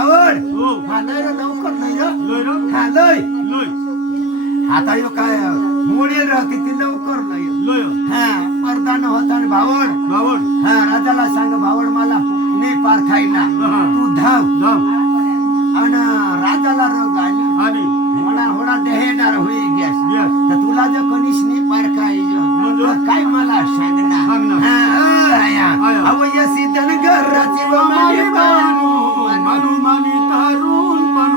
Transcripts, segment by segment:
भावड हो. हा नाही रे लवकर नाही रे लय रे. हा लय लय. आता यो काय मोडेल राहते ती लवकर नाही लय. हा परदान होता आणि भावड भावड. हा राजाला सांग भावड मला नाही पार खायला हा. तू धाव धाव. आणि राजाला रोग आली आणि होणार होणार देणार होई गॅस Yes. तर तुला जर कणीस नाही पार म्हणजे? तर काय मला सांगणार सांगणार. हा, आया. आया. अहो यसी धनगराची व माली बानू. मानू मानी तारून पण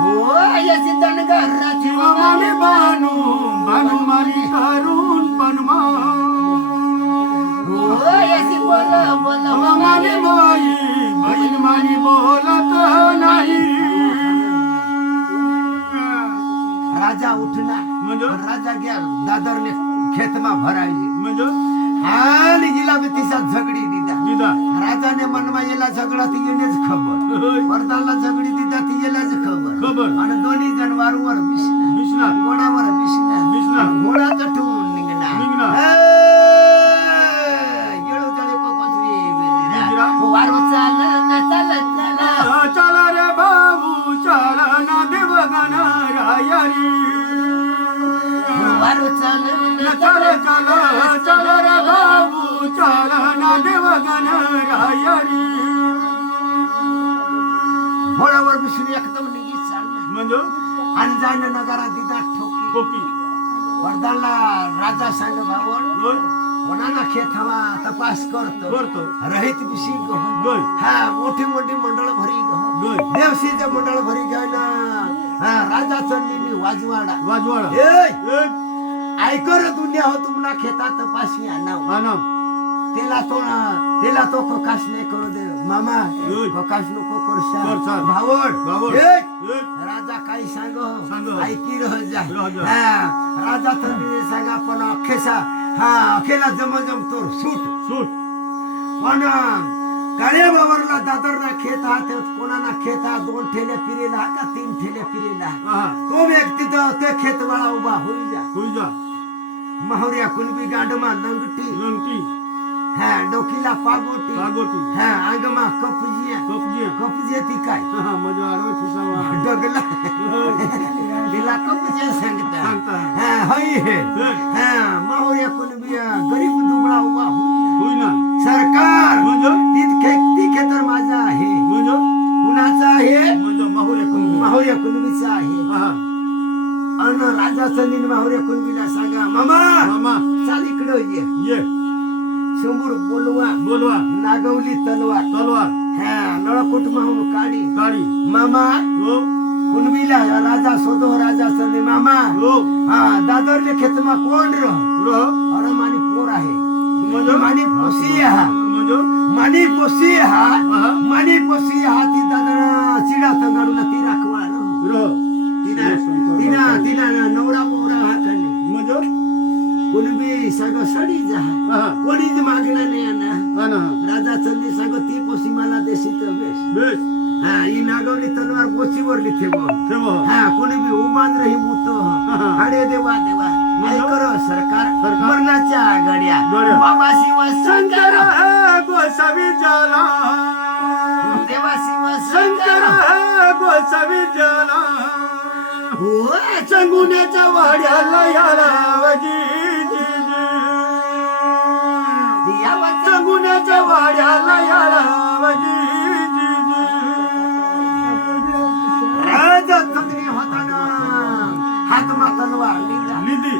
हो यसी धनगराची व माली बानू बानू मानी तारून पण हो यसी बोल बोल व मानी बाई बहीण मानी बोलत नाही. राजा उठला म्हणजे? राजा गया दादरने खेतमा भरायली म्हणजे आणि गेला बी तिचा झगडी दिदा दिदा राजाने मनमा येला झगडा ती येणेच खबर वरदानला झगडी दिदा ती येलाच खबर खबर. आणि दोन्ही जण वारंवार मिशना विश्वनाथ घोडावर मिशना घोडाच ठेवून निघणार. निघणार येळू जळे कोकसरी विजिरा. वारो चाल चल चला चला रे भाऊ चला ना देवगण रायारी. वारो चाल चल चल चल रे भाऊ चला ना देवगण रायारी. घोडावर मिशून एकदम निघी चालला म्हणजे अंजान नगरात दिदा ठोकी टोपी वरदानला राजा सांग भावड गोय कोणाला खेत हवा तपास करतो करतो रहित बिशी गहन गोय हा मोठी मोठी मंडळ भरी गहन गोय देवशीचे मंडळ भरी घ्यायला हा राजा चंदीनी वाजवाडा वाजवाडा ए एक ऐकर दुनिया हो तुमना खेता तपासी आणाव आनाम तेला तो ककाश नाही करू दे मामा ओय. ककाश नको करशा करशाल. भावड भावड. ए, एक राजा काही सांग सांग. ऐकी रह जा रह जा. हा राजा चंदीने सांगा पण अखेसा हा अखेला जमजम तोर सूट सूट पण काळ्या बाबरला दादरना खेत हा ते कोणाना खेत हा 2 ठेले फिरेला का 3 ठेले फिरेला आहा तो व्यक्ती ते खेतवाळा उभा होई जा होई जा माहुऱ्या कुणबी गांडमा लंगटी लंगटी हा डोकीला पागोटी पागोटी हा अंगमा कपजिया ती काय हा म्हणजे आडवे खिसावा डगला तिला कपजिया सांगता सांगता. हा होई हे हा माहुऱ्या कुणबी गरीब दुबळा उभा होई होई ना सरकार म्हणजे ती खेतर माझा आहे म्हणजे कुणाचा आहे म्हणजे माहुरे कुंभ माहुऱ्या कुणबीचा आहे आहा अन राजा चंदीन माहुऱ्या कुणबीला सांगा मामा मामा चाल इकडं ये शंभर बोलवा नागवली तलवार तलवार हा नळकोट माहून काढी काळी मामा हो कुणबीला राजा सोदो राजा चंदी मामा हो हा दादरले खेतमा कोण रो अरे मानी पोर आहे म्हणजे मानी पोसी हा म्हणजे मानी पोसी हा आहा मानी पोसी हा ती दादर चिडा तंगाडूला ती राखवा रो तिना नवरा पोरा हा कडे म्हणजे कुणबी सांग सडी जा आहा कोणीच मागणं नाही ना आना राजा चंदी सांग ती पोसी मला देशी तर बेस बेस हा ही नागवली तलवार पोचीवरली ठेव ठेव हा कोणी बी उबान रही मुत हाडे देवा देवा काय करो सरकार मरणाच्या गड्या गड्या. बाबा शिव शंकर गोसावी जाला देवा शिव शंकर शंकर गोसावी जाला हो चंगुण्याच्या वाड्याला याला वजी चंगुण्याच्या वाड्याला याला वजी राजा चंद्री होता ना हातमा तलवार लिहिला निधी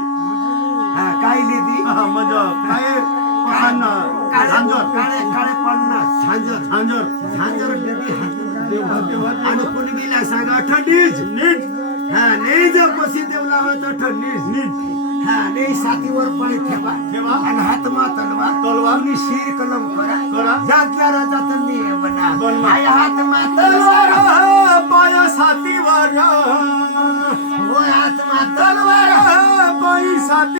हा काय लिहिली म्हणजे काय झांजर काळे काळे पन्नास झांजर झांजर झांजर लिहिली तेव्हा तेव्हा आणि कुणबीला सांगा ठंडीच नीट हा नाही जर पशी देवला होता ठंडीच नीट हा नाही साथीवर पाय ठेवा ठेवा. आणि हातमा तलवार तलवार. तुम्ही शीर कलम करा करा. जातल्या राजा त्यांनी बना बनवा. आय हातमा तलवार तलवार पाया साथीवर हो हातमा तलवार पायी साथी